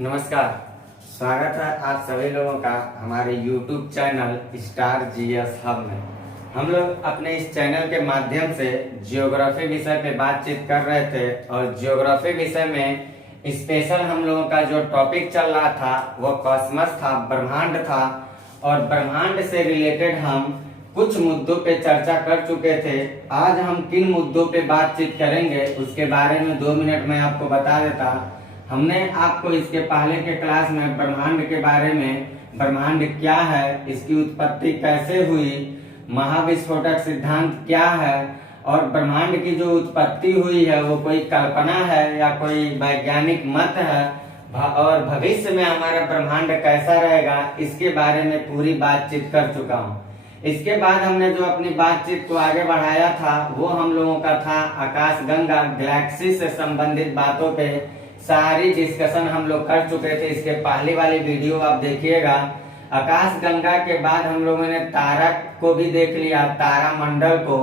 नमस्कार। स्वागत है आप सभी लोगों का हमारे YouTube channel star GS hub में। हम लोग अपने इस चैनल के माध्यम से जियोग्राफी विषय पे बातचीत कर रहे थे और जियोग्राफी विषय में स्पेशल हम लोगों का जो टॉपिक चल रहा था वो कॉस्मस था, ब्रह्मांड था। और ब्रह्मांड से रिलेटेड हम कुछ मुद्दों पे चर्चा कर चुके थे। आज हम किन मुद्दों पे बातचीत करेंगे उसके बारे में 2 मिनट में आपको बता देता। हमने आपको इसके पहले के क्लास में ब्रह्मांड के बारे में, ब्रह्मांड क्या है, इसकी उत्पत्ति कैसे हुई, महाविस्फोटक सिद्धांत क्या है और ब्रह्मांड की जो उत्पत्ति हुई है वो कोई कल्पना है या कोई वैज्ञानिक मत है, और भविष्य में हमारा ब्रह्मांड कैसा रहेगा इसके बारे में पूरी बातचीत कर चुका हूँ। इसके बाद हमने जो अपनी बातचीत को आगे बढ़ाया था वो हम लोगों का था आकाशगंगा, गैलेक्सी से संबंधित बातों पे सारी डिस्कशन हम लोग कर चुके थे। इसके पहली वाली वीडियो आप देखिएगा। आकाशगंगा के बाद हम लोगों ने तारा को भी देख लिया, तारामंडल को।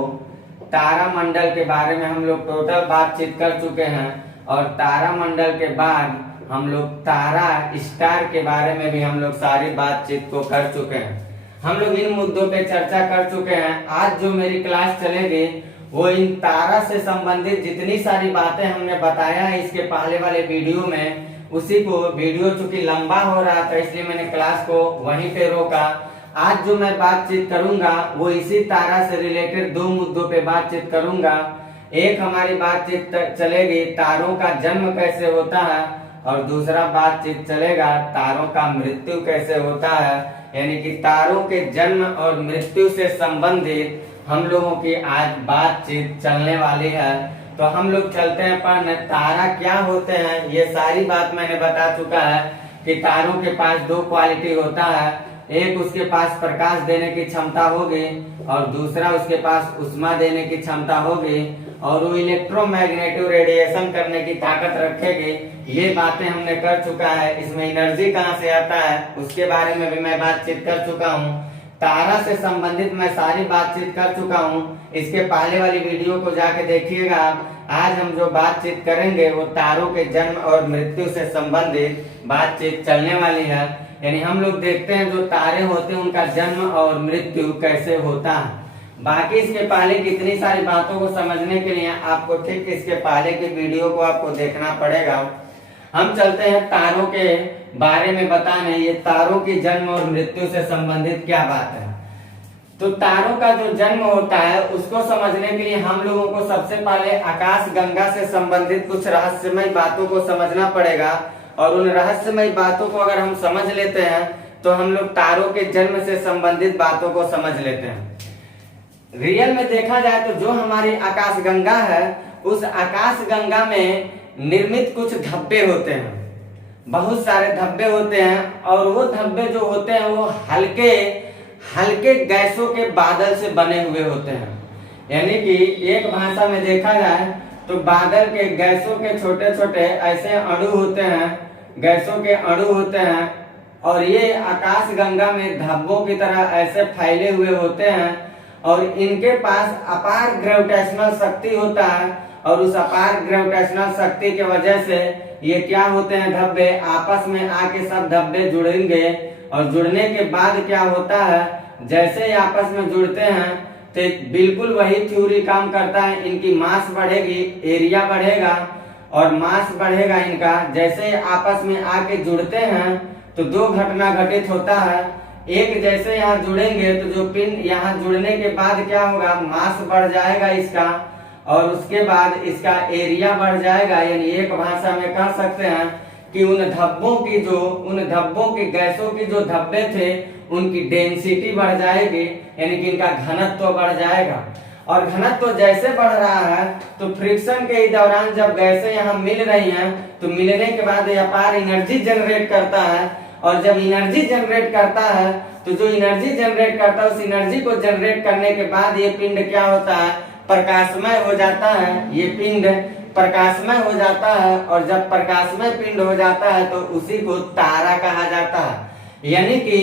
तारामंडल के बारे में हम लोग टोटल बातचीत कर चुके हैं और तारामंडल के बाद हम लोग तारा स्टार के बारे में भी हम लोग सारी बातचीत को कर चुके हैं। हम लोग इन मुद्दों पे चर्चा कर चुके हैं। आज जो मेरी क्लास चलेगी वो इन तारा से संबंधित जितनी सारी बातें हमने बताया है इसके पहले वाले वीडियो में, उसी को वीडियो चूंकि लंबा हो रहा था इसलिए मैंने क्लास को वहीं पे रोका। आज जो मैं बातचीत करूंगा वो इसी तारा से रिलेटेड 2 मुद्दों पे बातचीत करूंगा। एक हमारी बातचीत चलेगी तारों का जन्म कैसे होता है और दूसरा बातचीत चलेगा तारों का मृत्यु कैसे होता है, यानी कि तारों के जन्म और मृत्यु से संबंधित हम लोगों की आज बातचीत चलने वाली है। तो हम लोग चलते हैं पढ़ने। तारा क्या होते हैं ये सारी बात मैंने बता चुका है कि तारों के पास 2 क्वालिटी होता है। एक उसके पास प्रकाश देने की क्षमता होगी और दूसरा उसके पास उष्मा देने की क्षमता होगी और वो इलेक्ट्रोमैग्नेटिक रेडिएशन करने की ताकत रखेगी। ये बातें हमने कर चुका है। इसमें एनर्जी कहाँ से आता है उसके बारे में भी मैं बातचीत कर चुका हूँ। तारा से संबंधित मैं सारी बातचीत कर चुका हूँ। इसके पहले वाली वीडियो को जाके देखिएगा। आज हम जो बातचीत करेंगे वो तारों के जन्म और मृत्यु से संबंधित बातचीत चलने वाली है। यानी हम लोग देखते हैं जो तारे होते हैं उनका जन्म और मृत्यु कैसे होता है। बाकी इसके पहले कितनी सारी बातों को समझने के लिए आपको ठीक इसके पहले की वीडियो को आपको देखना पड़ेगा। हम चलते हैं तारों के बारे में बताने, ये तारों की जन्म और मृत्यु से संबंधित क्या बात है। तो तारों का जो जन्म होता है उसको समझने के लिए हम लोगों को सबसे पहले आकाशगंगा से संबंधित कुछ रहस्यमय बातों को समझना पड़ेगा और उन रहस्यमय बातों को अगर हम समझ लेते हैं तो हम लोग तारों के जन्म से संबंधित बातों को समझ लेते हैं। रियल में देखा जाए तो जो हमारी आकाशगंगा है उस आकाशगंगा में निर्मित कुछ धब्बे होते हैं, बहुत सारे धब्बे होते हैं और वो धब्बे जो होते हैं वो हल्के हल्के गैसों के बादल से बने हुए होते हैं। यानी कि एक भाषा में देखा जाए तो बादल के गैसों के छोटे छोटे ऐसे अणु होते हैं, गैसों के अणु होते हैं और ये आकाशगंगा में धब्बों की तरह ऐसे फैले हुए होते हैं और इनके पास अपार ग्रेविटेशनल शक्ति होता है और उस अपार ग्रेविटेशनल शक्ति के वजह से ये क्या होते हैं, धब्बे आपस में आके सब धब्बे जुड़ेंगे और जुड़ने के बाद क्या होता है, जैसे ही आपस में जुड़ते हैं तो बिल्कुल वही थ्योरी काम करता है। इनकी मास बढ़ेगी, एरिया बढ़ेगा और मास बढ़ेगा इनका। जैसे ही आपस में आके जुड़ते हैं तो 2 घटना घटित होता है। एक, जैसे यहाँ जुड़ेंगे तो जो पिंड यहाँ जुड़ने के बाद क्या होगा, मास बढ़ जाएगा इसका और उसके बाद इसका एरिया बढ़ जाएगा। यानी एक भाषा में कह सकते हैं कि उन धब्बों की गैसों की जो धब्बे थे उनकी डेंसिटी बढ़ जाएगी, यानी कि इनका घनत्व बढ़ जाएगा। और घनत्व जैसे बढ़ रहा है तो फ्रिक्शन के ही दौरान जब गैसें यहाँ मिल रही हैं तो मिलने के बाद ये अपार एनर्जी जनरेट करता है और जब एनर्जी जनरेट करता है तो जो एनर्जी जनरेट करता है उस एनर्जी को जनरेट करने के बाद ये पिंड क्या होता है, प्रकाशमय हो जाता है। ये पिंड प्रकाशमय हो जाता है और जब प्रकाशमय पिंड हो जाता है तो उसी को तारा कहा जाता है। यानी कि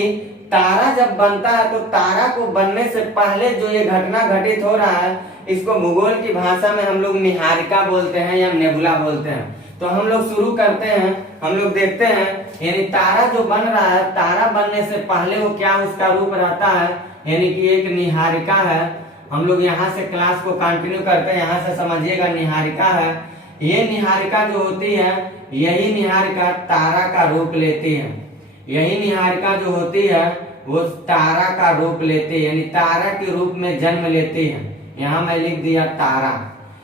तारा जब बनता है तो तारा को बनने से पहले जो ये घटना घटित हो रहा है इसको भूगोल की भाषा में हम लोग निहारिका बोलते हैं या नेबुला बोलते हैं। तो तो हम लोग शुरू करते हैं। हम लोग देखते हैं यानी तारा जो बन रहा है, तारा बनने से पहले वो क्या उसका रूप रहता है, यानी कि एक निहारिका है। हम लोग यहाँ से क्लास को कंटिन्यू करते हैं, यहाँ से समझिएगा निहारिका है। ये निहारिका जो होती है, यही निहारिका तारा का रूप लेती है। यही निहारिका जो होती है वो तारा का रूप लेती है, यानी तारा के रूप में जन्म लेती है। यहाँ मैं लिख दिया तारा,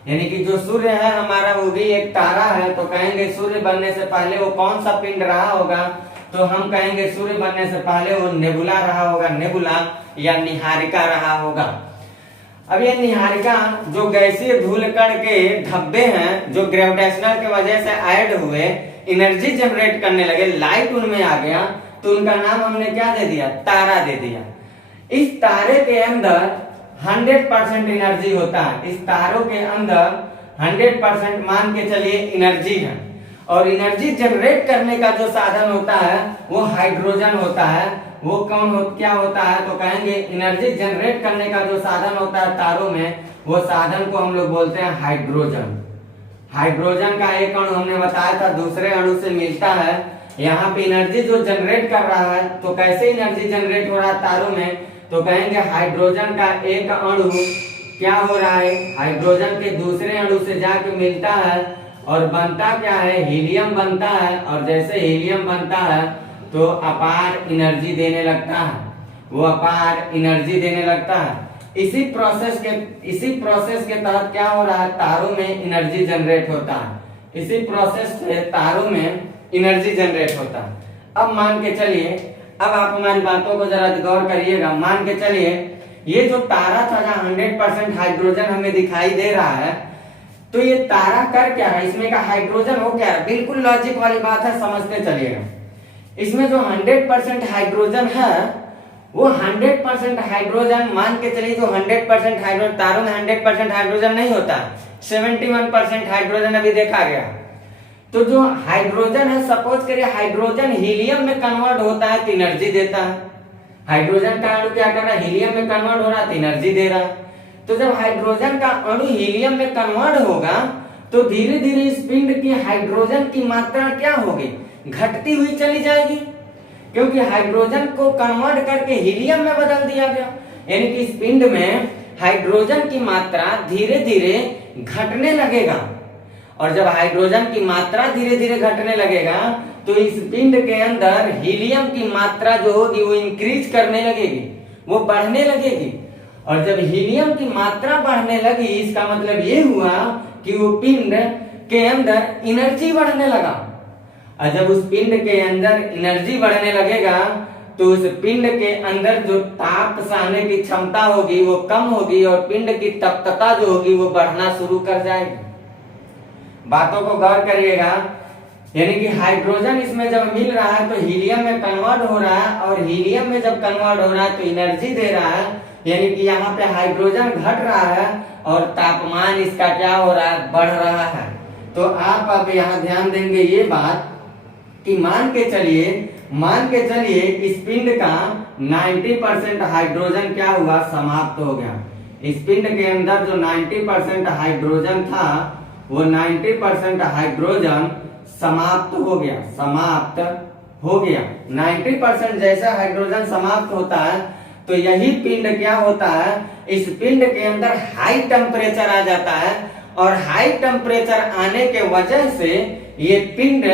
यानी कि जो सूर्य है हमारा वो भी एक तारा है। तो कहेंगे सूर्य बनने से पहले वो कौन सा पिंड रहा होगा, तो हम कहेंगे सूर्य बनने से पहले वो नेबुला रहा होगा, नेबुला या निहारिका रहा होगा। अब ये निहारिका जो गैसीय धूलकण के धब्बे हैं, जो ग्रेविटेशनल की वजह से ऐड हुए, एनर्जी जनरेट करने लगे, लाइट उनमें आ गया, तो उनका नाम हमने क्या दे दिया, तारा दे दिया। इस तारे के अंदर 100% एनर्जी होता है। इस तारों के अंदर 100% मान के चलिए एनर्जी है, और एनर्जी जनरेट करने का जो साधन होता है वो हाइड्रोजन होता है। वो क्या होता है, तो कहेंगे एनर्जी जनरेट करने का जो साधन होता है तारों में, वो साधन को हम लोग बोलते हैं हाइड्रोजन। हाइड्रोजन का एक अणु हमने बताया था दूसरे अणु से मिलता है। यहाँ पे एनर्जी जो जनरेट कर रहा है, तो कैसे एनर्जी जनरेट हो रहा है तारों में, तो कहेंगे हाइड्रोजन का एक अणु क्या हो रहा है, हाइड्रोजन के दूसरे अणु से जाके मिलता है और बनता क्या है, हीलियम बनता है। और जैसे हीलियम बनता है तो अपार एनर्जी देने लगता है, वो अपार एनर्जी देने लगता है। इसी प्रोसेस के तहत क्या हो रहा है, तारों में एनर्जी जनरेट होता है। इसी प्रोसेस से तारों में एनर्जी जनरेट होता है। अब मान के चलिए, अब आप हमारी बातों को जरा गौर करिएगा। मान के चलिए ये जो तारा था जहाँ 100% हाइड्रोजन हमें दिखाई दे रहा है, तो ये तारा कर क्या है, इसमें का हाइड्रोजन हो क्या है, बिल्कुल लॉजिक वाली बात है, समझते चलिएगा। इसमें जो 100% हाइड्रोजन है, वो 100% हाइड्रोजन मान के चलिए, जो 100% हाइड्रोजन, तारों में 100% हाइड्रोजन नहीं होता, 71% हाइड्रोजन अभी देखा गया। तो जो हाइड्रोजन है, सपोज करिए हाइड्रोजन हीलियम में कन्वर्ट होता है तो एनर्जी देता है। हाइड्रोजन का अणु क्या कर रहा है, हीलियम में कन्वर्ट हो रहा है तो एनर्जी दे रहा है। तो जब हाइड्रोजन का अणु हीलियम में कन्वर्ट होगा तो धीरे धीरे इस पिंड की हाइड्रोजन की मात्रा क्या होगी, घटती हुई चली जाएगी, क्योंकि हाइड्रोजन को कन्वर्ट करके हीलियम में बदल दिया गया। यानी कि इस पिंड में हाइड्रोजन की मात्रा धीरे धीरे घटने लगेगा, और जब हाइड्रोजन की मात्रा धीरे धीरे घटने लगेगा तो इस पिंड के अंदर हीलियम की मात्रा जो होगी वो इंक्रीज करने लगेगी, वो बढ़ने लगेगी। और जब हीलियम की मात्रा बढ़ने लगी, इसका मतलब ये हुआ कि वो पिंड के अंदर एनर्जी बढ़ने लगा। और जब उस पिंड के अंदर एनर्जी बढ़ने लगेगा तो उस पिंड के अंदर जो ताप सहने की क्षमता होगी वो कम होगी, और पिंड की तप्तता जो होगी वो बढ़ना शुरू कर जाएगी। बातों को गौर करिएगा, यानी कि हाइड्रोजन इसमें जब मिल रहा है तो हीलियम में कन्वर्ट हो रहा है, और हीलियम में जब कन्वर्ट हो रहा है तो एनर्जी दे रहा है, यानी कि यहाँ पे हाइड्रोजन घट रहा है और तापमान इसका क्या हो रहा है, बढ़ रहा है। तो आप अब यहाँ ध्यान देंगे ये बात कि मान के चलिए इस पिंड का 90% हाइड्रोजन क्या हुआ, समाप्त हो गया। इस पिंड के अंदर जो 90% हाइड्रोजन था वो 90% हाइड्रोजन समाप्त हो गया। 90% जैसे हाइड्रोजन समाप्त होता है तो यही पिंड क्या होता है, इस पिंड के अंदर हाई टेम्परेचर आ जाता है, और हाई टेम्परेचर आने के वजह से ये पिंड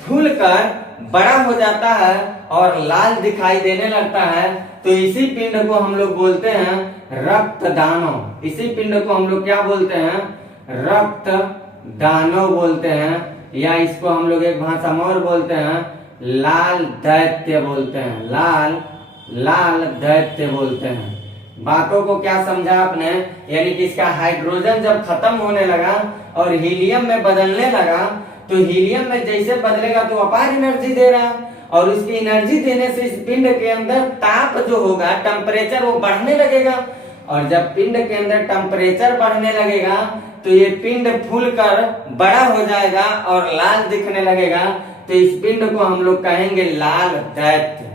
फूलकर बड़ा हो जाता है और लाल दिखाई देने लगता है। तो इसी पिंड को हम लोग बोलते हैं रक्त दानव। इसी पिंड को हम लोग क्या बोलते हैं, रक्त दानव बोलते हैं, या इसको हम लोग एक भाषा में और बोलते हैं लाल दैत्य बोलते हैं, लाल दैत्य बोलते हैं। बातों को क्या समझा आपने, यानी कि इसका हाइड्रोजन जब खत्म होने लगा और हीलियम में बदलने लगा, तो हीलियम में जैसे बदलेगा तो अपार एनर्जी दे रहा है, और उसकी एनर्जी देने से इस पिंड के अंदर ताप जो होगा, टेम्परेचर वो बढ़ने लगेगा, और जब पिंड के अंदर टेम्परेचर बढ़ने लगेगा तो ये पिंड फूलकर बड़ा हो जाएगा और लाल दिखने लगेगा। तो इस पिंड को हम लोग कहेंगे लाल दैत्य।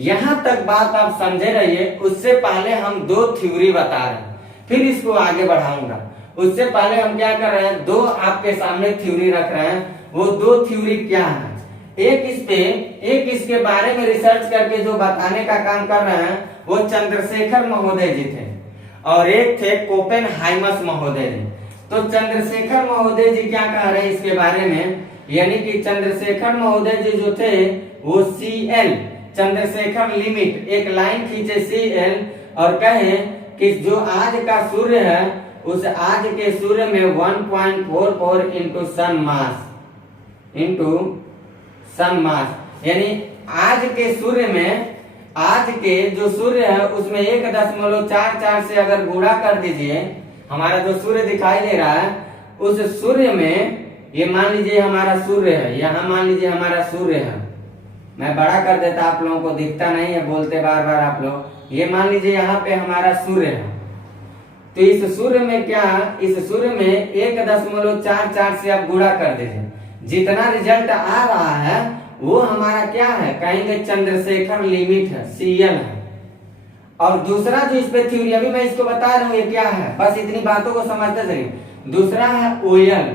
यहां तक बात आप समझे रहिए। उससे पहले हम दो थ्योरी बता रहे हैं, फिर इसको आगे बढ़ाऊंगा। उससे पहले हम क्या कर रहे हैं, दो आपके सामने थ्योरी रख रहे हैं। वो दो थ्योरी क्या है, एक इसके बारे में रिसर्च करके जो बताने का काम कर रहे हैं वो चंद्रशेखर महोदय जी थे, और एक थे कोपेनहाइमस महोदय जी। तो चंद्रशेखर महोदय जी क्या कह रहे हैं इसके बारे में, यानी कि चंद्रशेखर महोदय जी जो थे वो CL चंद्रशेखर लिमिट एक लाइन खींचे CL और कहे कि जो आज का सूर्य है उस आज के सूर्य में 1.44 इंटू सन मास, यानी आज के सूर्य में, आज के जो सूर्य है उसमें 1.44 से अगर गुणा कर दीजिए, हमारा जो सूर्य दिखाई दे रहा है उस सूर्य में, ये मान लीजिए हमारा सूर्य है, यहाँ मान लीजिए हमारा सूर्य है, मैं बड़ा कर देता, आप लोगों को दिखता नहीं है, बोलते बार बार आप लोग। ये मान लीजिए यहाँ पे हमारा सूर्य है, तो इस सूर्य में क्या, इस सूर्य में 1.44 से आप गुणा कर दीजिए, जितना रिजल्ट आ रहा है वो हमारा क्या है, कहेंगे चंद्रशेखर लिमिट है, CL है। और दूसरा जो इस पे थ्योरी, अभी मैं इसको बता रहा हूँ ये क्या है, बस इतनी बातों को समझते चलिए। दूसरा है OL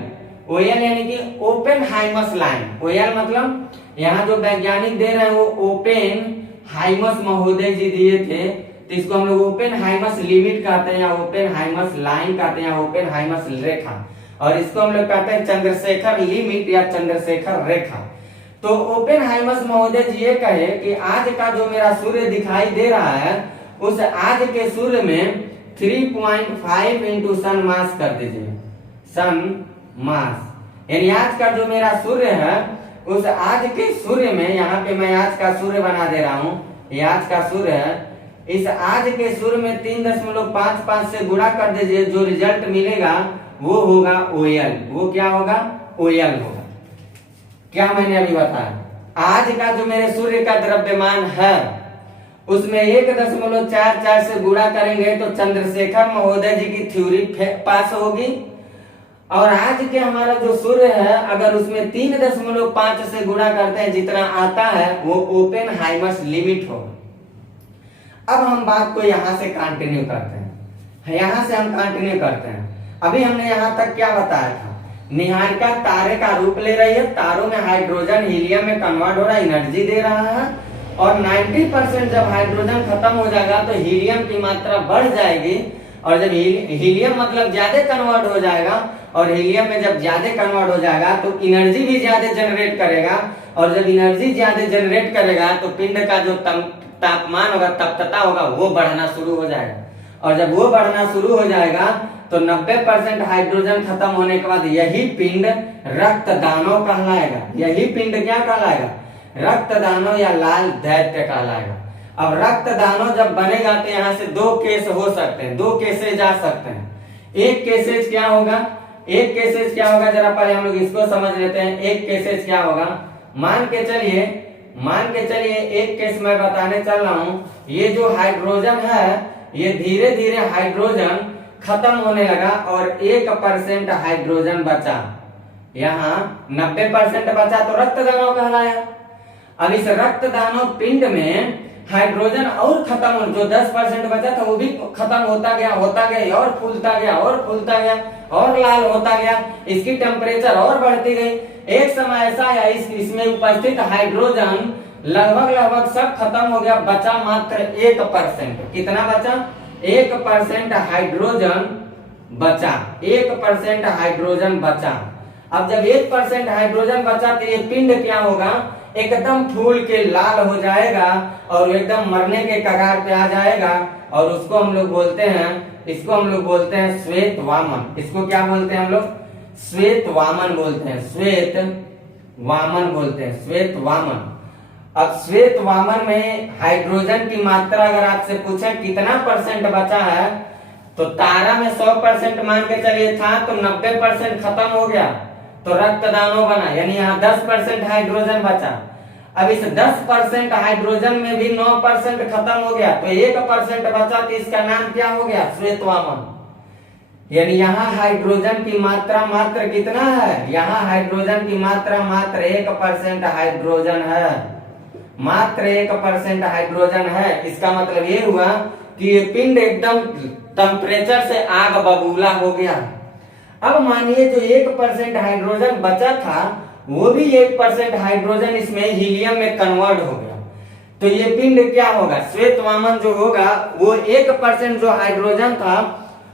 यानी कि ओपेनहाइमस लाइन। OL मतलब यहाँ जो वैज्ञानिक दे रहे हैं वो ओपेनहाइमस महोदय जी दिए थे, तो इसको हम लोग ओपेनहाइमस लिमिट कहते हैं या ओपेनहाइमस लाइन कहते हैं या ओपेनहाइमस रेखा, और इसको हम लोग कहते हैं चंद्रशेखर लिमिट या चंद्रशेखर रेखा। तो ओपेनहाइमस महोदय जी ये कहे कि आज का जो मेरा सूर्य दिखाई दे रहा है उस आज के सूर्य में 3.5 इंटू सन मास कर दीजिए, सन मास, यानी आज का जो मेरा सूर्य है उस आज के सूर्य में, यहाँ पे मैं आज का सूर्य बना दे रहा हूँ, ये आज का सूर्य है, इस आज के सूर्य में 3.55 से गुणा कर दीजिए, जो रिजल्ट मिलेगा वो होगा OL। वो क्या होगा, OL होगा। क्या मैंने अभी बताया, आज का जो मेरे सूर्य का द्रव्यमान है उसमें 1.44 से गुणा करेंगे तो चंद्रशेखर महोदय जी की थ्योरी पास होगी, और आज के हमारा जो सूर्य है अगर उसमें 3.5 से गुणा करते हैं, जितना आता है वो ओपेनहाइमस लिमिट होगा। अब हम बात को यहाँ से कंटिन्यू करते हैं, यहाँ से हम कंटिन्यू करते हैं। अभी हमने यहाँ तक क्या बताया था, निहारिका तारे का रूप ले रही है, तारों में हाइड्रोजन हीलियम में कन्वर्ट हो रहा है, एनर्जी दे रहा है, और 90% जब हाइड्रोजन खत्म हो जाएगा तो हीलियम की मात्रा बढ़ जाएगी, और जब हीलियम मतलब ज्यादा कन्वर्ट हो जाएगा, और हीलियम में जब ज्यादा कन्वर्ट हो जाएगा तो एनर्जी भी ज्यादा जनरेट करेगा, और जब एनर्जी ज्यादा जनरेट करेगा तो पिंड का जो तापमान होगा, तप्तता होगा, वो बढ़ना शुरू हो जाएगा, और जब वो बढ़ना शुरू हो जाएगा तो 90% हाइड्रोजन खत्म होने के बाद यही पिंड रक्त दानव कहलाएगा। यही पिंड क्या कहलाएगा, रक्त दानव या लाल दैत्य कहलाएगा। अब रक्त दानव जब बनेगा तो यहाँ से दो केस हो सकते हैं, दो केसेज आ सकते हैं। एक केसेज क्या होगा, एक केसेज क्या होगा, जरा पहले हम लोग इसको समझ लेते हैं। एक केसेज क्या होगा, मान के चलिए एक केस मैं बताने चल रहा हूँ। ये जो हाइड्रोजन है ये धीरे धीरे हाइड्रोजन खत्म होने लगा और 1% हाइड्रोजन बचा। यहाँ 90% बचा तो रक्त दानव कहलाया। अब इस रक्त दानव पिंड में हाइड्रोजन और खत्म हो, जो 10% बचा था वो भी खत्म होता गया और फूलता गया और लाल होता गया। इसकी टेम्परेचर और बढ़ती गई। एक समय ऐसा आया इसमें उपस्थित हाइड्रोजन लगभग सब खत्म हो गया, बचा मात्र 1%। कितना बचा, 1% हाइड्रोजन बचा, 1% हाइड्रोजन बचा। अब जब 1% हाइड्रोजन बचा तो ये पिंड क्या होगा, एकदम फूल के लाल हो जाएगा और एकदम मरने के कगार पे आ जाएगा। और उसको हम लोग बोलते हैं श्वेत वामन। इसको क्या बोलते हैं हम लोग, श्वेत वामन बोलते हैं, श्वेत वामन। अब श्वेत वामन में हाइड्रोजन की मात्रा अगर आपसे पूछे कितना % बचा है, तो तारा में 100% मान के चलिए था तो 90% खत्म हो गया तो रक्त दानव बना, यानी यहाँ 10% हाइड्रोजन बचा। अब इस 10% हाइड्रोजन में भी 9% खत्म हो गया तो 1% बचा, तो इसका नाम क्या हो गया, श्वेत वामन। यानी यहाँ हाइड्रोजन की मात्रा मात्र कितना है, यहाँ हाइड्रोजन की मात्रा मात्र 1% हाइड्रोजन है, मात्र 1% हाइड्रोजन है। इसका मतलब ये हुआ कि ये पिंड एकदम टेम्परेचर से आग बबूला हो गया, अब मानिए जो 1% हाइड्रोजन बचा था वो भी 1% हाइड्रोजन इसमें हीलियम में कन्वर्ट हो गया, तो ये पिंड क्या होगा, श्वेत वामन जो होगा वो 1% जो हाइड्रोजन था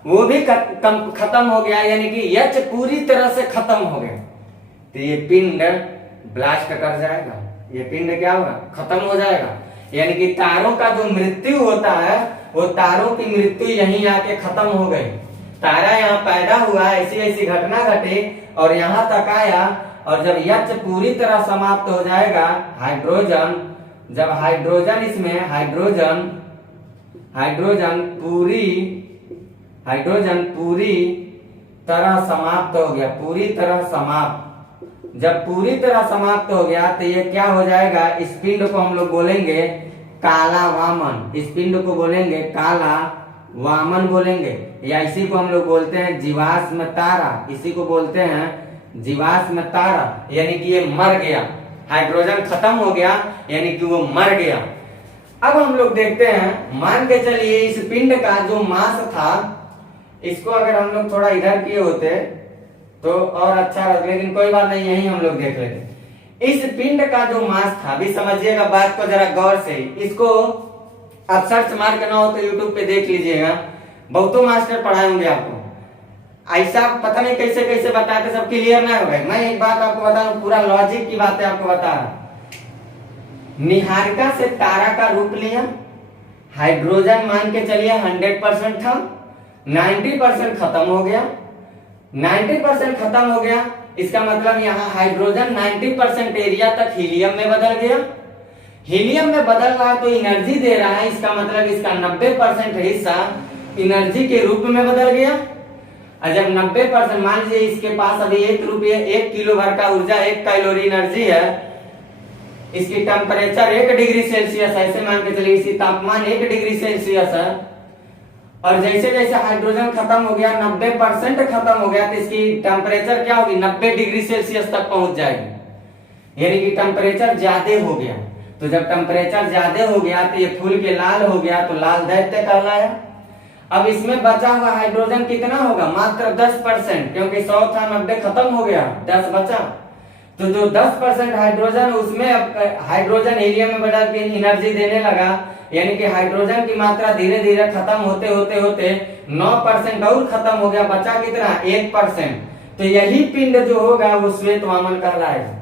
वो भी खत्म हो गया, यानी कि H पूरी तरह से खत्म हो गया, तो ये पिंड ब्लास्ट कर जाएगा, ये पिंड क्या होगा, खत्म हो जाएगा। यानी कि तारों का जो मृत्यु होता है वो तारों की मृत्यु यहीं आके खत्म हो गई, तारा यहाँ पैदा हुआ, ऐसी ऐसी घटना घटी और यहाँ तक आया, और जब H पूरी तरह समाप्त हो जाएगा, हाइड्रोजन जब हाइड्रोजन इसमें हाइड्रोजन पूरी तरह समाप्त हो गया, पूरी तरह समाप्त, जब पूरी तरह समाप्त हो गया तो ये क्या हो जाएगा, इस पिंड को हम लोग बोलेंगे काला वामन, इस पिंड को बोलेंगे काला वामन बोलेंगे, या इसी को हम लोग बोलते हैं जीवाश्म तारा, इसी को बोलते हैं जीवाश्म तारा, यानी कि ये मर गया, हाइड्रोजन खत्म हो गया यानी कि वो मर गया। अब हम लोग देखते हैं, मान के चलिए इस पिंड का जो मास था, इसको अगर हम लोग थोड़ा इधर किए होते तो और अच्छा रहता, लेकिन कोई बात नहीं, यही हम लोग देख लेते। इस पिंड का जो मास था, अभी समझिएगा बात को जरा गौर से, इसको आप सर्च मार के ना हो तो यूट्यूब पे देख लीजिएगा, बहुतों मास्टर पढ़ाए होंगे आपको, ऐसा पता नहीं कैसे कैसे बताते, सब क्लियर ना हो गए। मैं एक बात आपको बता रहा हूं, पूरा लॉजिक की बातें आपको बता रहा हूं। निहारिका से तारा का रूप लिया, हाइड्रोजन मान के चलिए 100% था, 90% खत्म हो गया, 90% खत्म हो गया, इसका मतलब यहाँ हाइड्रोजन 90% एरिया तक हीलियम में बदल गया, हीलियम में बदल रहा है तो एनर्जी दे रहा है, इसका मतलब इसका 90% हिस्सा एनर्जी के रूप में बदल गया। और जब 90% मान लीजिए इसके पास अभी 1 रुपये 1 किलो भर का ऊर्जा, 1 कैलोरी एनर्जी है, इसकी टेम्परेचर 1 डिग्री सेल्सियस, ऐसे मान के चलिए इसी तापमान 1 डिग्री सेल्सियस है, और जैसे जैसे हाइड्रोजन खत्म हो गया, 90% खत्म हो गया, तो इसकी टेम्परेचर क्या होगी, 90 डिग्री सेल्सियस तक पहुंच जाएगी, यानी कि टेम्परेचर ज्यादा हो गया। तो जब टेम्परेचर ज्यादा हो गया तो ये फूल के लाल हो गया, तो लाल दैत्य कहलाया। अब इसमें बचा हुआ हाइड्रोजन कितना होगा, मात्र 10%, क्योंकि 100 था, 90 खत्म हो गया, 10 बचा, तो जो 10% हाइड्रोजन, उसमें हाइड्रोजन हीलियम में बदल के एनर्जी देने लगा, यानी कि हाइड्रोजन की मात्रा धीरे धीरे खत्म होते होते होते 9% और खत्म हो गया, बचा कितना, 1%। तो यही पिंड जो होगा वो श्वेत वामन कहलाएगा।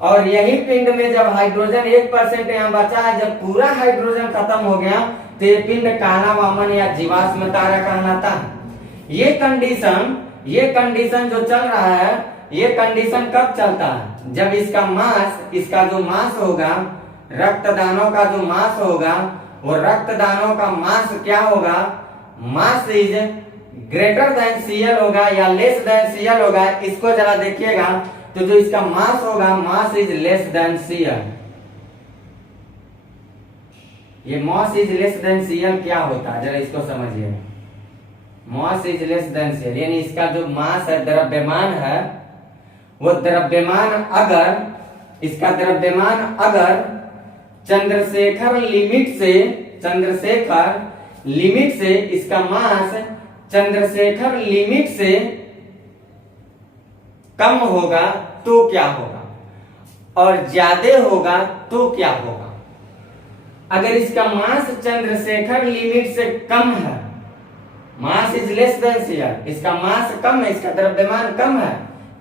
और यही पिंड में जब हाइड्रोजन 1% यहाँ बचा है, जब पूरा हाइड्रोजन खत्म हो गया तो ये पिंड काला वामन या जीवाश्म तारा कहलाता है। ये कंडीशन जो चल रहा है, ये कंडीशन कब चलता है, जब इसका मास, इसका जो मास होगा, रक्तदानों का जो मास होगा, वो रक्तदानों का मास क्या होगा, मास इज ग्रेटर देन Cl होगा या लेस देन Cl होगा। इसको जरा देखिएगा, तो जो इसका मास होगा, mass is less than Cl। ये mass is less than Cl क्या होता है, जरा इसको समझिए। Mass is less than Cl यानी इसका जो मास है, द्रव्यमान है, वो द्रव्यमान अगर, इसका द्रव्यमान अगर चंद्रशेखर लिमिट से इसका मास चंद्रशेखर लिमिट से कम होगा तो क्या होगा, और ज्यादा होगा तो क्या होगा। अगर इसका मास चंद्रशेखर लिमिट से कम है, mass is less than Cl, इसका मास कम है, इसका द्रव्यमान कम है,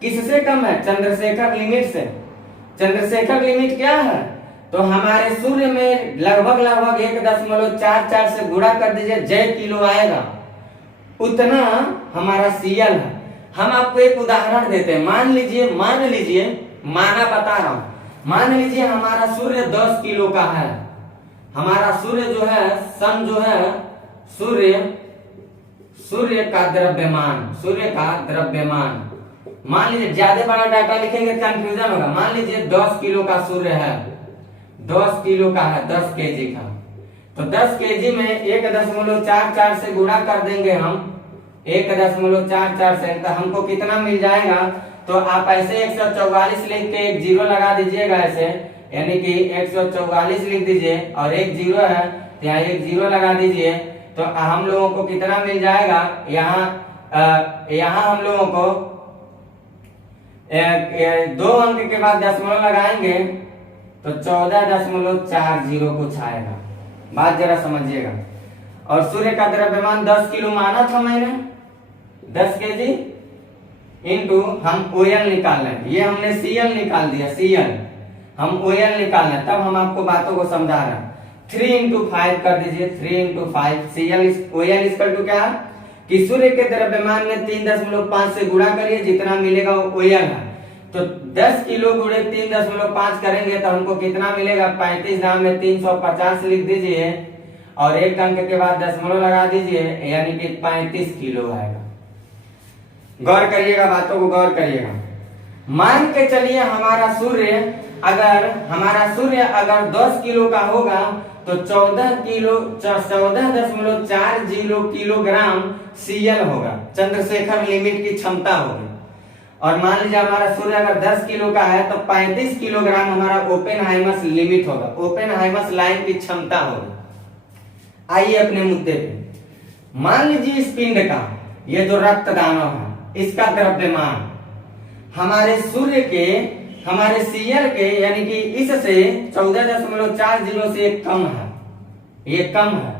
किससे कम है, चंद्रशेखर लिमिट से। चंद्रशेखर लिमिट क्या है, तो हमारे सूर्य में लगभग 1.44 से गुणा कर दीजिए, J किलो आएगा, उतना हमारा Cl है। हम आपको एक उदाहरण देते हैं, मान लीजिए माना बता रहा हूं, मान लीजिए हमारा सूर्य 10 किलो का है, हमारा सूर्य जो है, सन जो है, सूर्य का द्रव्यमान, मान लीजिए ज्यादा बड़ा डाटा लिखेंगे कंफ्यूजन होगा, मान लीजिए 10 किलो का सूर्य है, 10 किलो का है, 10 केजी का, तो 10 केजी में 1.44 से गुणा कर देंगे हम, 1.44 से, तो हमको कितना मिल जाएगा। तो आप ऐसे 144 लिख के एक जीरो लगा दीजिएगा ऐसे, यानी कि 144 लिख दीजिए और एक जीरो है, तो यहाँ एक जीरो लगा दीजिए, तो हम लोगों को कितना मिल जाएगा, यहाँ यहाँ हम लोगों को 2 अंक के बाद दशमलव लगाएंगे तो 14.40 कुछ आएगा। बात जरा समझिएगा। और सूर्य का द्रव्यमान 10 किलो माना था मैंने, 10 केजी इंटू हम ओएल निकालना है। ये हमने सीएल निकाल दिया, सीएल हम ओएल निकालना है, तब हम आपको बातों को समझा रहे हैं। 3 इंटू 5 कर दीजिए, 3 into 5 CL OL equal to क्या कि सूर्य के द्रव्यमान में 3.5 से गुणा करिए, जितना मिलेगा वो ओएल है। तो 10 किलो गुणे 3.5 करेंगे तो हमको कितना मिलेगा, 35 दाम में 350 लिख दीजिए और 1 अंक के बाद दशमलव लगा दीजिए, यानी कि 35 किलो आएगा। गौर करिएगा, बातों को गौर करिएगा। मान के चलिए हमारा सूर्य अगर 10 किलो का होगा तो 14.40 किलोग्राम सीएल होगा, चंद्रशेखर लिमिट की क्षमता होगी। और मान लीजिए हमारा सूर्य अगर 10 किलो का है तो 35 किलोग्राम हमारा ओपेनहाइमर्स लिमिट होगा, ओपेनहाइमर्स लाइन की क्षमता होगी। आइए अपने मुद्दे पे। मान लीजिए इस पिंड का, ये जो रक्त दानव है, इसका द्रव्यमान हमारे सूर्य के, हमारे सीएल के यानी कि इससे 14.40 से कम है, ये कम है।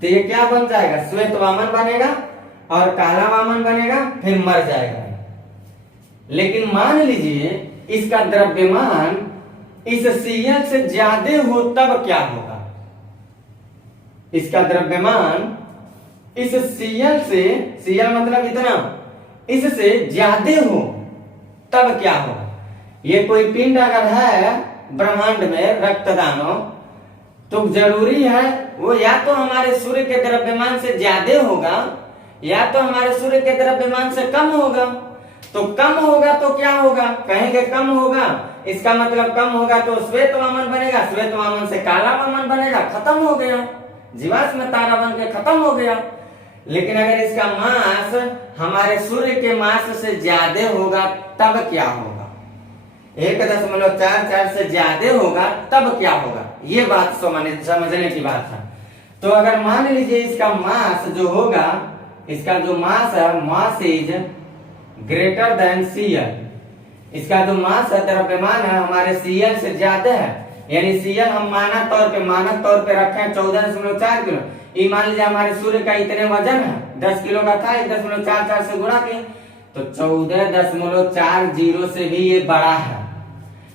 तो ये क्या बन जाएगा, श्वेत वामन बनेगा और काला वामन बनेगा, फिर मर जाएगा। लेकिन मान लीजिए इसका द्रव्यमान इस सीएल से ज्यादा हो तब क्या होगा, इसका द्रव्यमान इस सीएल से, सीएल मतलब इतना, इससे ज्यादा हो तब क्या होगा। ये कोई पिंड अगर है ब्रह्मांड में रक्तदानव, तो जरूरी है वो या तो हमारे सूर्य के द्रव्यमान से ज्यादा होगा या तो हमारे सूर्य के द्रव्यमान से कम होगा। तो कम होगा तो क्या होगा, कहेंगे कम होगा, इसका मतलब कम होगा तो श्वेत वामन बनेगा, श्वेत वामन से काला वामन बनेगा, खत्म हो गया, जीवाश्म तारा बन के खत्म हो गया। लेकिन अगर इसका मास हमारे सूर्य के मास से ज्यादा होगा तब क्या होगा, 1.44 से ज्यादा होगा तब क्या होगा, ये बात समझने की बात है। तो अगर मान लीजिए इसका मास जो होगा, इसका जो मास है, mass is greater than CL, इसका जो मास है, द्रव्यमान है, हमारे सीएल से ज्यादा है, यानी सीएल हम मानक तौर पे रखे हैं 14.4 किलो। ये मान लीजिए हमारे सूर्य का इतने वजन है, 10 किलो का था, 1.44 से गुणा किए तो 14.40 से भी ये बड़ा है।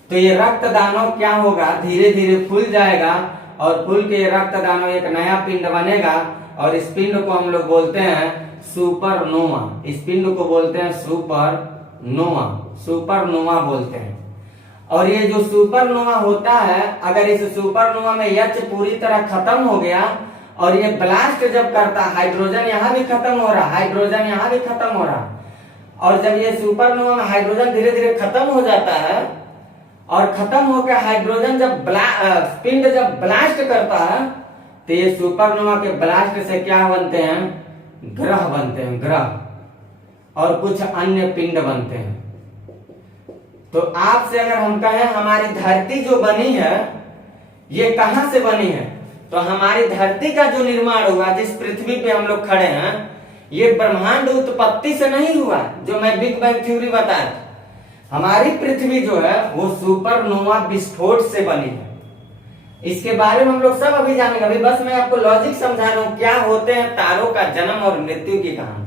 तो ये रक्त दानव क्या होगा, धीरे धीरे फूल जाएगा और फूल के रक्त दानव एक नया पिंड बनेगा और इस पिंड को हम लोग बोलते हैं सुपरनोवा। इस पिंड को बोलते हैं सुपरनोवा, सुपरनोवा बोलते हैं। और ये जो सुपरनोवा होता है, अगर इस सुपरनोवा में एच पूरी तरह खत्म हो गया और ये ब्लास्ट जब करता, हाइड्रोजन यहाँ भी खत्म हो रहा, हाइड्रोजन यहाँ भी खत्म हो रहा, और जब ये सुपरनोवा में हाइड्रोजन धीरे धीरे खत्म हो जाता है और खत्म होकर हाइड्रोजन जब पिंड जब ब्लास्ट करता है तो ये सुपरनोवा के ब्लास्ट से क्या बनते हैं, ग्रह बनते हैं, ग्रह और कुछ अन्य पिंड बनते हैं। तो आपसे अगर हम कहें हमारी धरती जो बनी है ये कहां से बनी है, तो हमारी धरती का जो निर्माण हुआ, जिस पृथ्वी पे हम लोग खड़े हैं, ये ब्रह्मांड उत्पत्ति से नहीं हुआ, जो मैं बिग बैंग थ्योरी बताया था। हमारी पृथ्वी जो है वो सुपरनोवा विस्फोट से बनी है। इसके बारे में हम लोग सब अभी जानेंगे, अभी बस मैं आपको लॉजिक समझा रहा हूं क्या होते हैं तारों का जन्म और मृत्यु की कहानी।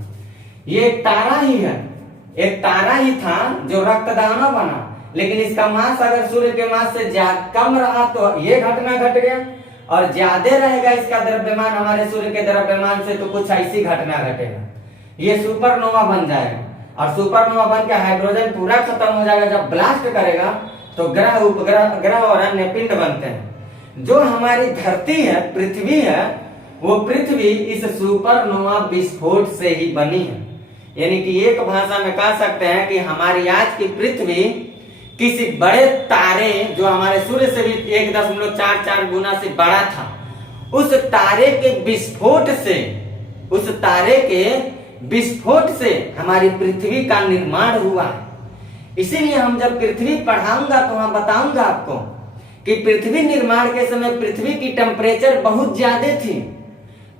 ये एक तारा ही है, एक तारा ही था जो रक्तदानव बना, लेकिन इसका मास अगर सूर्य के मास से कम रहा तो ये घटना घट गया, और ज्यादा रहेगा इसका द्रव्यमान हमारे सूर्य के द्रव्यमान से तो कुछ ऐसी घटना घटेगा, ये सुपरनोवा बन जाएगा। और सुपरनोवा बन के हाइड्रोजन पूरा खत्म हो जाएगा, जब ब्लास्ट करेगा तो ग्रह, उपग्रह, ग्रह और अन्य पिंड बनते हैं। जो हमारी धरती है, पृथ्वी है, वो पृथ्वी इस सुपरनोवा विस्फोट से ही बनी है। यानी कि एक भाषा में कह सकते हैं कि हमारी आज की पृथ्वी किसी बड़े तारे जो हमारे सूर्य से भी 1.44 गुना से बड़ा था, उस तारे के विस्फोट से, उस तारे के विस्फोट से हमारी पृथ्वी का निर्माण हुआ है। इसीलिए हम जब पृथ्वी पढ़ाऊंगा तो वहां बताऊंगा आपको कि पृथ्वी निर्माण के समय पृथ्वी की टेम्परेचर बहुत ज्यादा थी,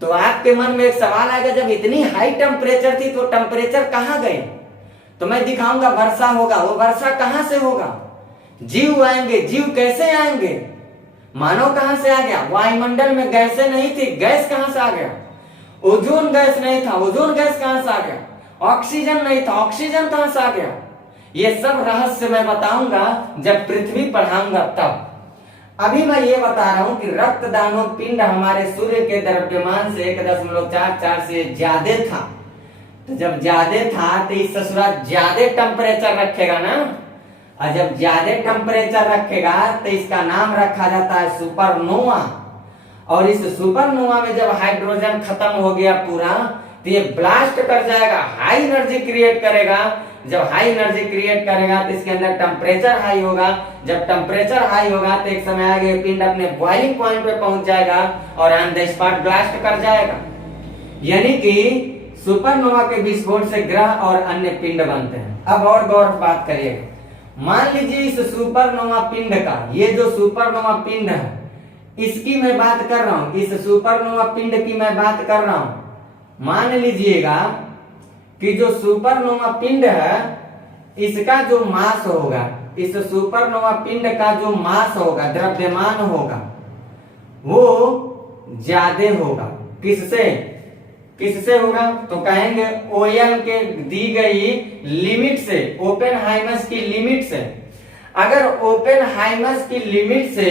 तो आपके मन में एक सवाल आएगा, जब इतनी हाई टेम्परेचर थी तो टेम्परेचर कहाँ गए? तो मैं दिखाऊंगा वर्षा होगा। वो वर्षा कहां से होगा? जीव आएंगे। जीव कैसे आएंगे? मानव कहां से आ गया? वायुमंडल में गैसें नहीं थी, गैस कहां से आ गया? ओजोन गैस नहीं था, ओजोन गैस कहां से आ गया? ऑक्सीजन नहीं था, ऑक्सीजन कहां से आ गया? ये सब रहस्य मैं बताऊंगा जब पृथ्वी पढ़ाऊंगा तब। अभी मैं ये बता रहा हूं कि रक्त दानव पिंड हमारे सूर्य के द्रव्यमान से 1.44 से ज्यादा था। तो जब ज्यादा था तो इस ससुरा ज्यादा टेम्परेचर रखेगा ना, और जब ज्यादा टेम्परेचर रखेगा तो इसका नाम रखा जाता है सुपरनोवा। और इस सुपरनोवा में जब हाइड्रोजन खत्म हो गया पूरा, तो ये ब्लास्ट कर जाएगा, हाई एनर्जी क्रिएट करेगा। जब हाई एनर्जी क्रिएट करेगा तो इसके अंदर टेम्परेचर हाई होगा। जब टेम्परेचर हाई होगा तो एक समय आगे पिंड अपने बॉइलिंग पॉइंट पे पहुंच जाएगा और ऑन द स्पॉट ब्लास्ट कर जाएगा। यानी कि सुपरनोवा के विस्फोट से ग्रह और अन्य पिंड बनते हैं। अब और गौर बात करिएगा। मान लीजिए इस सुपरनोवा पिंड का, ये जो सुपरनोवा पिंड है इसकी मैं बात कर रहा हूं, इस सुपरनोवा पिंड की मैं बात कर रहा हूं। मान लीजिएगा कि जो सुपरनोवा पिंड है इसका जो मास होगा, इस सुपरनोवा पिंड का जो मास होगा, द्रव्यमान होगा, वो ज्यादा होगा। किससे? किससे होगा? तो कहेंगे ओयल के दी गई लिमिट से, ओपेनहाइमर्स की लिमिट से। अगर ओपेनहाइमर्स की लिमिट से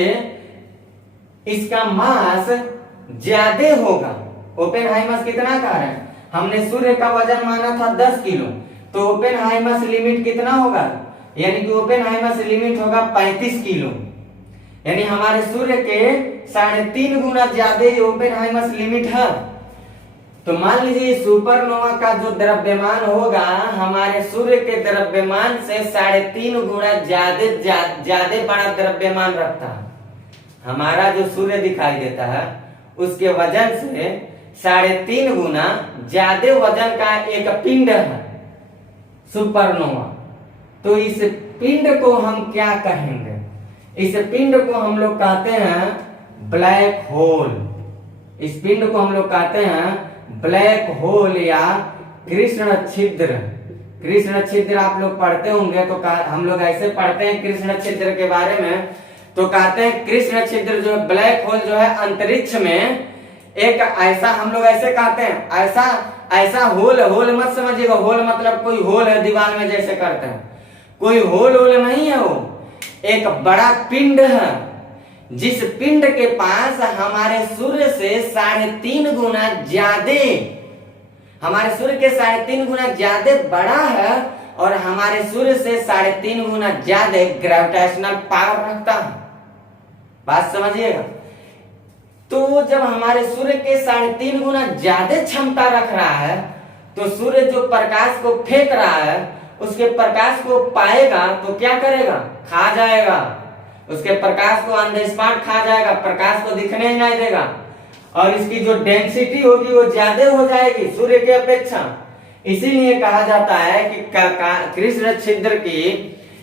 इसका मास ज्यादा होगा, ओपेनहाइमर्स कितना कह रहे हैं? हमने सूर्य का वजन माना था 10 किलो, तो ओपेनहाइमर्स लिमिट कितना होगा? यानी कि ओपेनहाइमर्स लिमिट होगा 35 किलो। यानी हमारे सूर्य के 3.5 गुना ज्यादा ओपेनहाइमर्स लिमिट है। तो मान लीजिए सुपरनोवा का जो द्रव्यमान होगा हमारे सूर्य के द्रव्यमान से 3.5 गुना ज्यादा बड़ा द्रव्यमान रखता है। हमारा जो सूर्य दिखाई देता है उसके वजन से 3.5 गुना ज्यादा वजन का एक पिंड है सुपरनोवा। तो इस पिंड को हम क्या कहेंगे? इस पिंड को हम लोग कहते हैं ब्लैक होल। इस पिंड को हम लोग कहते हैं ब्लैक होल या कृष्ण छिद्र। कृष्ण छिद्र आप लोग पढ़ते होंगे, तो हम लोग ऐसे पढ़ते हैं कृष्ण छिद्र के बारे में, तो कहते हैं कृष्ण छिद्र जो है, ब्लैक होल जो है अंतरिक्ष में एक ऐसा, हम लोग ऐसे कहते हैं, ऐसा होल। होल मत समझिएगा, होल मतलब कोई होल है दीवार में जैसे करते हैं, कोई होल नहीं है। वो एक बड़ा पिंड है जिस पिंड के पास हमारे सूर्य से 3.5 गुना ज्यादा, हमारे सूर्य के 3.5 गुना ज्यादा बड़ा है और हमारे सूर्य से 3.5 गुना ज्यादा ग्रेविटेशनल पावर रखता है। बात समझिएगा। तो जब हमारे सूर्य के 3.5 गुना ज्यादा क्षमता रख रहा है, तो सूर्य जो प्रकाश को फेंक रहा है उसके प्रकाश को पाएगा तो क्या करेगा? खा जाएगा। उसके प्रकाश को ऑन द स्पॉट खा जाएगा, प्रकाश को दिखने ही नहीं देगा और इसकी जो डेंसिटी होगी वो ज्यादा हो जाएगी सूर्य की अपेक्षा। इसीलिए कहा जाता है कि कृष्ण छिद्र की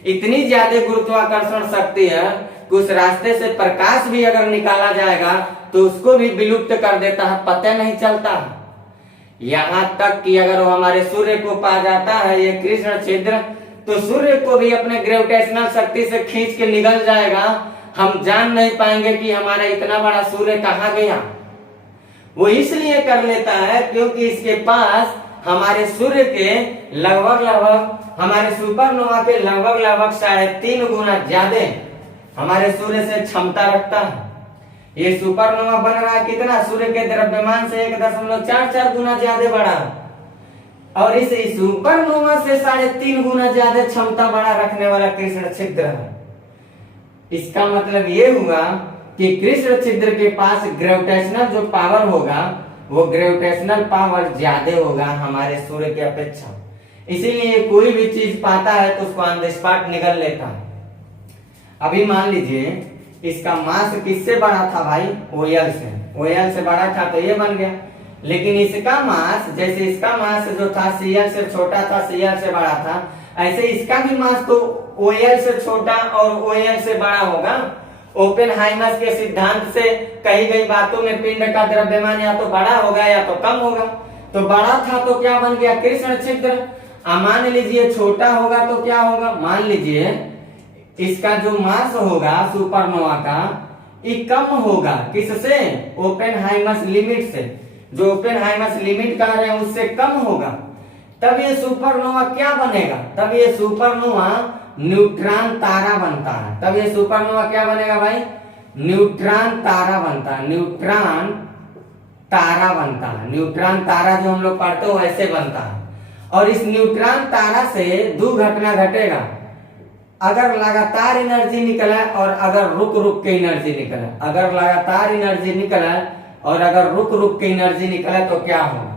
इतनी ज्यादा गुरुत्वाकर्षण शक्ति है कि उस रास्ते से प्रकाश भी अगर निकाला जाएगा तो उसको भी विलुप्त कर देता है, पता नहीं चलता। यहाँ तक कि अगर वो हमारे सूर्य को पा जाता है ये कृष्ण छिद्र, तो सूर्य को भी अपने ग्रेविटेशनल शक्ति से खींच के निकल जाएगा। हम जान नहीं पाएंगे कि हमारा इतना बड़ा सूर्य कहाँ गया। वो इसलिए कर लेता है क्योंकि इसके पास हमारे सूर्य के लगभग हमारे सुपरनोवा के लगभग 3.5 गुना ज्यादा हमारे सूर्य से क्षमता रखता है। ये सुपरनोवा बन रहा है कितना? सूर्य के द्रव्यमान से 1.44 गुना ज्यादा बड़ा, और इस सुपरनोवा से 3.5 गुना ज्यादा क्षमता बड़ा रखने वाला कृष्ण छिद्र है। इसका मतलब ये हुआ कि कृष्ण छिद्र के पास ग्रेविटेशनल जो पावर होगा वो ग्रेविटेशनल पावर ज्यादा होगा हमारे सूर्य की अपेक्षा। इसीलिए कोई भी चीज पाता है तो उसको ऑन द स्पॉट निगल लेता है। अभी मान लीजिए इसका मास किससे बड़ा था भाई? ओयल से। ओयल से बड़ा था तो ये बन गया, लेकिन इसका मास, जैसे इसका मास जो था सीएल से छोटा था, सीएल से बड़ा था, ऐसे इसका भी मास तो ओएल से छोटा और ओएल से बड़ा होगा। ओपेनहाइमर के सिद्धांत से कही गई बातों में पिंड का द्रव्यमान या तो बड़ा होगा या तो कम होगा। तो बड़ा था तो क्या बन गया, कृष्ण छिद्र। मान लीजिए छोटा होगा तो क्या होगा, मान लीजिए इसका जो मास होगा सुपरनोवा का ये कम होगा, किससे, ओपेनहाइमर लिमिट से। जो ओपेनहाइमर लिमिट कह रहे हैं उससे कम होगा, तब ये सुपरनोवा क्या बनेगा, तब ये सुपरनोवा न्यूट्रॉन तारा बनता है। तब ये सुपरनोवा क्या बनेगा भाई, न्यूट्रॉन तारा बनता है, न्यूट्रॉन तारा बनता है। न्यूट्रॉन तारा जो हम लोग पढ़ते हो वैसे बनता है। और इस न्यूट्रॉन तारा से दो घटना घटेगा, अगर लगातार एनर्जी निकले और अगर रुक रुक के एनर्जी निकले। अगर लगातार एनर्जी निकले और अगर रुक रुक के एनर्जी निकले तो क्या होगा,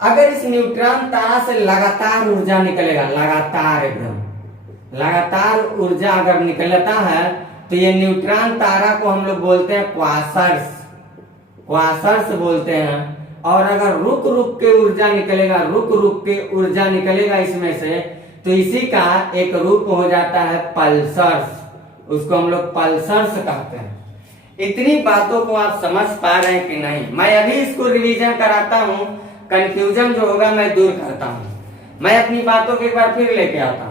अगर इस न्यूट्रॉन तारा से लगातार ऊर्जा निकलेगा, लगातार एकदम लगातार ऊर्जा अगर निकलता है तो ये न्यूट्रॉन तारा को हम लोग बोलते हैं क्वासर्स, क्वासर्स बोलते हैं। और अगर रुक रुक के ऊर्जा निकलेगा, रुक रुक के ऊर्जा निकलेगा इसमें से, तो इसी का एक रूप हो जाता है पल्सर्स, उसको हम लोग पल्सर्स कहते हैं। इतनी बातों को आप समझ पा रहे हैं कि नहीं, मैं अभी इसको रिवीजन कराता हूँ, कंफ्यूजन जो होगा मैं दूर करता हूँ। मैं अपनी बातों को एक बार फिर लेके आता हूँ।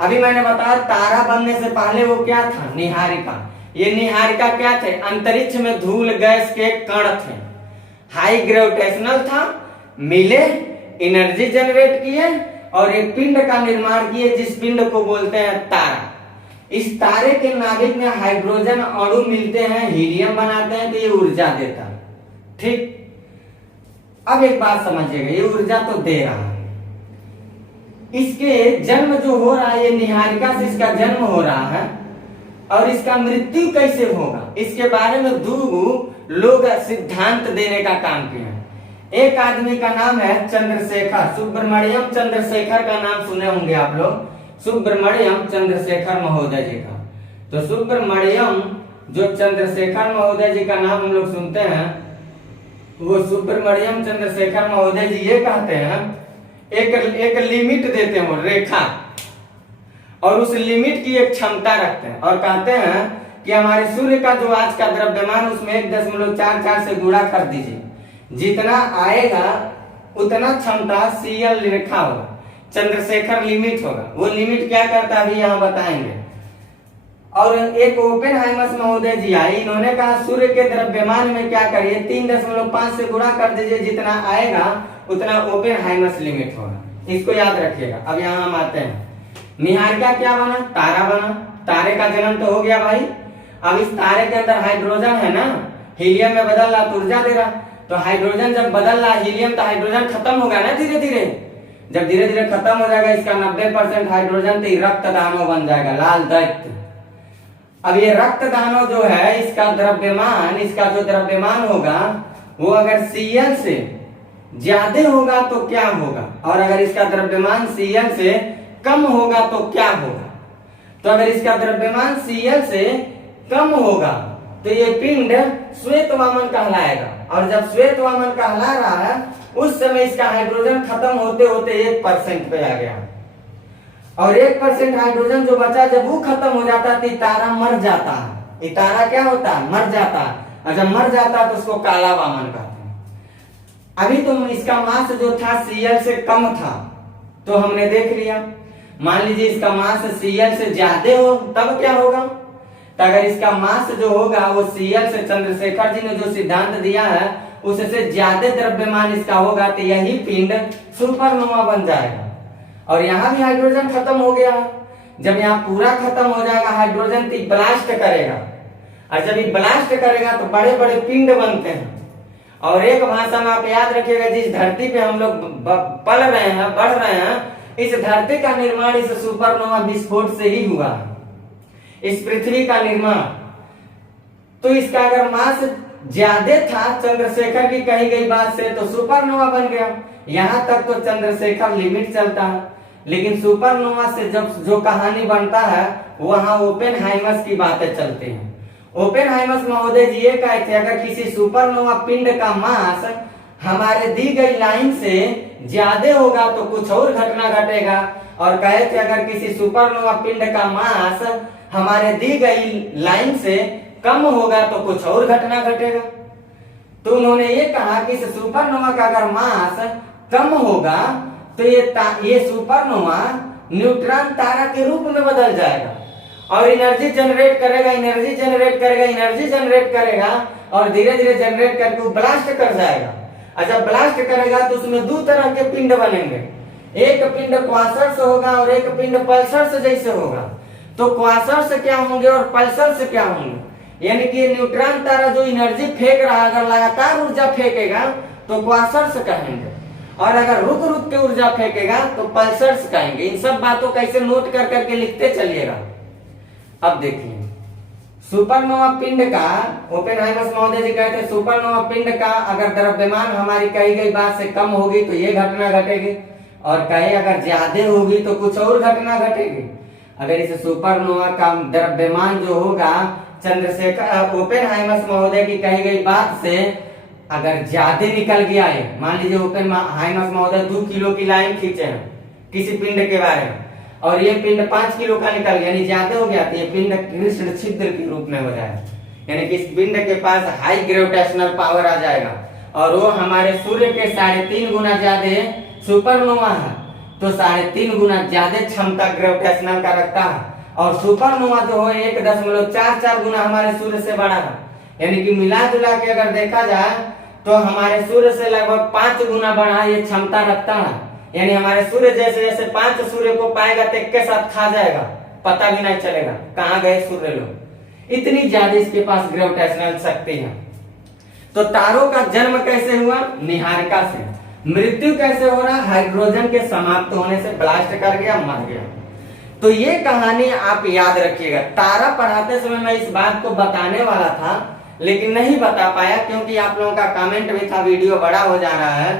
अभी मैंने बताया तारा बनने से पहले वो क्या था, निहारिका। ये निहारिका क्या थे, अंतरिक्ष में धूल गैस के कण थे, हाई ग्रेविटेशनल था, मिले, एनर्जी जनरेट किए और एक पिंड का निर्माण किए जिस पिंड को बोलते हैं तारा। इस तारे के नाभिक में हाइड्रोजन अणु मिलते हैं, हीलियम बनाते हैं, तो ये ऊर्जा देता है। ठीक, अब एक बात समझिएगा, ये ऊर्जा तो दे रहा है, इसके जन्म जो हो रहा है, ये निहारिका से इसका जन्म हो रहा है, और इसका मृत्यु कैसे होगा इसके बारे में दो लोग सिद्धांत देने का काम किया है। एक आदमी का नाम है चंद्रशेखर, सुब्रमण्यम चंद्रशेखर का नाम सुने होंगे आप लोग, सुब्रमण्यम चंद्रशेखर महोदय जी का। तो सुब्रमण्यम जो चंद्रशेखर महोदय जी का नाम हम लोग सुनते हैं, वो सुब्रमण्यम चंद्रशेखर महोदय जी ये कहते हैं, एक लिमिट देते हैं, वो रेखा, और उस लिमिट की एक क्षमता रखते हैं और कहते हैं कि हमारे सूर्य का जो आज का द्रव्यमान उसमें 1.44 से गुणा कर दीजिए, जितना आएगा उतना क्षमता CL रेखा होगा, चंद्रशेखर लिमिट होगा। वो लिमिट क्या करता है अभी यहाँ बताएंगे। और एक ओपेनहाइमर महोदय जी आए, इन्होंने कहा सूर्य के द्रव्यमान में क्या करिए, 3.5 से गुणा कर दीजिए, जितना आएगा उतना ओपेनहाइमर लिमिट होगा। इसको याद रखिएगा। अब यहाँ हम आते हैं, निहारिका क्या बना, तारा बना, तारे का जन्म तो हो गया भाई। अब इस तारे के अंदर हाइड्रोजन है ना, हीलियम में बदल रहा तो ऊर्जा दे रहा, तो हाइड्रोजन जब बदल रहा हीलियम तो हाइड्रोजन खत्म होगा ना धीरे धीरे। जब धीरे धीरे खत्म हो जाएगा इसका 90% हाइड्रोजन, तो रक्त दानव बन जाएगा, लाल दैत्य। अब ये रक्त दानव जो है इसका द्रव्यमान, इसका जो द्रव्यमान होगा वो अगर Cl से ज्यादा होगा तो क्या होगा, और अगर इसका द्रव्यमान Cl से कम होगा तो क्या होगा। तो अगर इसका द्रव्यमान Cl से कम होगा तो ये पिंड श्वेत वामन कहलाएगा, और जब श्वेत वामन कहला रहा है उस समय इसका हाइड्रोजन खत्म होते होते 1% पे आ गया, और 1% हाइड्रोजन जो बचा जब वो खत्म हो जाता है तो तारा मर जाता है। ये तारा क्या होता है, मर जाता है, और जब मर जाता है तो उसको काला वामन कहते हैं। अभी तो इसका मास जो था Cl से कम था, तो हमने देख लिया। मान लीजिए इसका मास Cl से ज्यादा हो तब क्या होगा, तो अगर इसका मास जो होगा वो Cl से, चंद्रशेखर जी ने जो सिद्धांत दिया है उससे ज्यादा द्रव्यमान इसका होगा, तो यही पिंड सुपरनोवा बन जाएगा। और यहाँ भी हाइड्रोजन खत्म हो गया, जब यहाँ पूरा खत्म हो जाएगा हाइड्रोजन तो ब्लास्ट करेगा, और जब ये ब्लास्ट करेगा तो बड़े बड़े पिंड बनते हैं। और एक भाषा में आप याद रखिएगा, जिस धरती पे हम लोग पल रहे हैं, बढ़ रहे हैं, इस धरती का निर्माण इस सुपरनोवा विस्फोट से ही हुआ है, इस पृथ्वी का निर्माण। तो इसका अगर मास ज्यादा था चंद्रशेखर की कही गई बात से तो सुपरनोवा बन गया। यहाँ तक तो चंद्रशेखर लिमिट चलता है, लेकिन सुपरनोवा से जब जो कहानी बनता है वहां ओपेनहाइमर की बातें चलती हैं। ओपेनहाइमर महोदय जी ये कहे थे, अगर किसी सुपरनोवा पिंड का मास हमारे दी गई लाइन से ज्यादा होगा तो कुछ और घटना घटेगा, और कहे कि अगर किसी सुपरनोवा पिंड का मास हमारे दी गई लाइन से कम होगा तो कुछ और घटना घटेगा। तो उन्होंने ये कहा कि इस सुपरनोवा का अगर मास कम होगा तो ये सुपरनोवा न्यूट्रॉन तारा के रूप में बदल जाएगा और एनर्जी जनरेट करेगा, एनर्जी जनरेट करेगा, एनर्जी जनरेट करेगा और धीरे धीरे जनरेट करके वो ब्लास्ट कर जाएगा। अच्छा, ब्लास्ट करेगा तो उसमें दो तरह के पिंड बनेंगे, एक पिंड क्वासर से होगा और एक पिंड पल्सर से जैसे होगा। तो क्वासर से क्या होंगे और पल्सर से क्या होंगे, यानी कि न्यूट्रॉन तारा जो एनर्जी फेंक रहा है अगर लगातार ऊर्जा फेंकेगा तो क्वासर से कहेंगे और अगर रुक रुक के ऊर्जा फेंकेगा तो पल्सर से कहेंगे। इन सब बातों का ऐसे नोट कर करके लिखते चलिएगा। अब देखिए सुपरनोवा पिंड का, ओपेनहाइमर महोदय जी कहते हैं सुपरनोवा पिंड का अगर द्रव्यमान हमारी कही गई बात से कम होगी तो ये घटना घटेगी और कहे अगर ज्यादा होगी तो कुछ और घटना घटेगी। अगर इस सुपरनोवा का द्रव्यमान जो होगा चंद्रशेखर ओपेनहाइमर महोदय की कही गई बात से अगर ज्यादा निकल गया है, मान लीजिए ओपेनहाइमर महोदय 2 किलो की लाइन खींचे हैं किसी पिंड के बारे में और ये पिंड 5 किलो का निकल गया, यानी ज्यादा हो गया, तो ये पिंड कृष्ण छिद्र के रूप में हो जाएगा, यानी कि इस पिंड के पास हाई ग्रेविटेशनल पावर आ जाएगा और वो हमारे सूर्य के 3.5 गुना ज्यादा सुपरनोवा है, तो 3.5 गुना ज्यादा क्षमता ग्रेविटेशनल का रखता है और सुपरनोवा जो है 1.44 गुना हमारे सूर्य से बड़ा है, यानी कि मिला जुला के अगर देखा जाए तो हमारे सूर्य से लगभग 5 गुना बड़ा ये क्षमता रखता है। यानी हमारे सूर्य जैसे जैसे 5 सूर्य को पाएगा तो एक के साथ खा जाएगा, पता भी नहीं चलेगा कहाँ गए सूर्य लोग, इतनी ज्यादा इसके पास ग्रेविटेशनल शक्ति है। तो तारों का जन्म कैसे हुआ, निहारिका से। मृत्यु कैसे हो रहा, हाइड्रोजन के समाप्त होने से, ब्लास्ट कर गया, मर गया। तो ये कहानी आप याद रखिएगा। तारा पढ़ाते समय मैं इस बात को बताने वाला था लेकिन नहीं बता पाया क्योंकि आप लोगों का कमेंट भी था वीडियो बड़ा हो जा रहा है,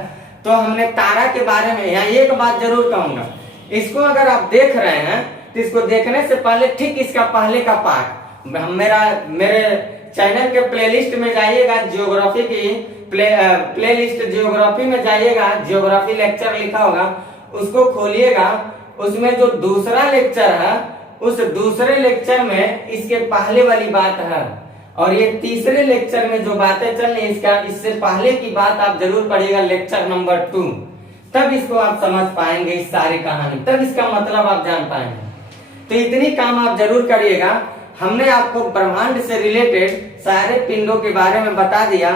तो हमने तारा के बारे में यहाँ एक बात जरूर कहूंगा, इसको अगर आप देख रहे हैं तो इसको देखने से पहले ठीक इसका पहले का पार्ट मेरे चैनल के प्लेलिस्ट में जाइएगा, जियोग्राफी की प्लेलिस्ट जियोग्राफी में जाइएगा, जियोग्राफी लेक्चर लिखा होगा उसको खोलिएगा, उसमें जो दूसरा लेक्चर है उस दूसरे लेक्चर में इसके पहले वाली बात है और ये तीसरे लेक्चर में जो बातें चल रही इसका इससे पहले की बात आप जरूर पढ़िएगा, लेक्चर नंबर 2, तब इसको आप समझ पाएंगे इस सारी कहानी, तब इसका मतलब आप जान पाएंगे। तो इतनी काम आप जरूर करिएगा। हमने आपको ब्रह्मांड से रिलेटेड सारे पिंडों के बारे में बता दिया।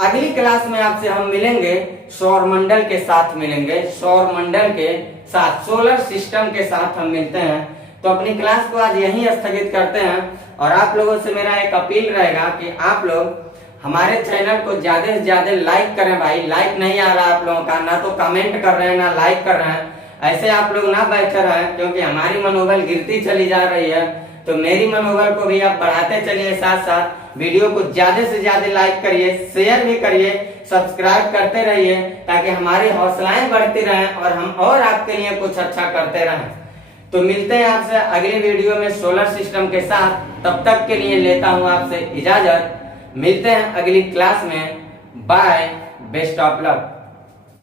अगली क्लास में आपसे हम मिलेंगे, सौरमंडल के साथ मिलेंगे, सौरमंडल के साथ, सोलर सिस्टम के साथ हम मिलते हैं। तो अपनी क्लास को आज यहीं स्थगित करते हैं और आप लोगों से मेरा एक अपील रहेगा कि आप लोग हमारे चैनल को ज्यादा से ज्यादा लाइक करें। भाई लाइक नहीं आ रहा आप लोगों का, ना तो कमेंट कर रहे हैं ना लाइक कर रहे हैं, ऐसे आप लोग ना बैठे रहें क्योंकि हमारी मनोबल गिरती चली जा रही है। तो मेरी मनोबल को भी आप बढ़ाते चलिए, साथ साथ वीडियो को ज्यादा से ज्यादा लाइक करिए, शेयर भी करिए, सब्सक्राइब करते रहिए ताकि हमारी हौसलाएं बढ़ती रहें और हम और आपके लिए कुछ अच्छा करते रहें। तो मिलते हैं आपसे अगले वीडियो में सोलर सिस्टम के साथ, तब तक के लिए लेता हूं आपसे इजाजत। मिलते हैं अगली क्लास में, बाय, बेस्ट ऑफ लक।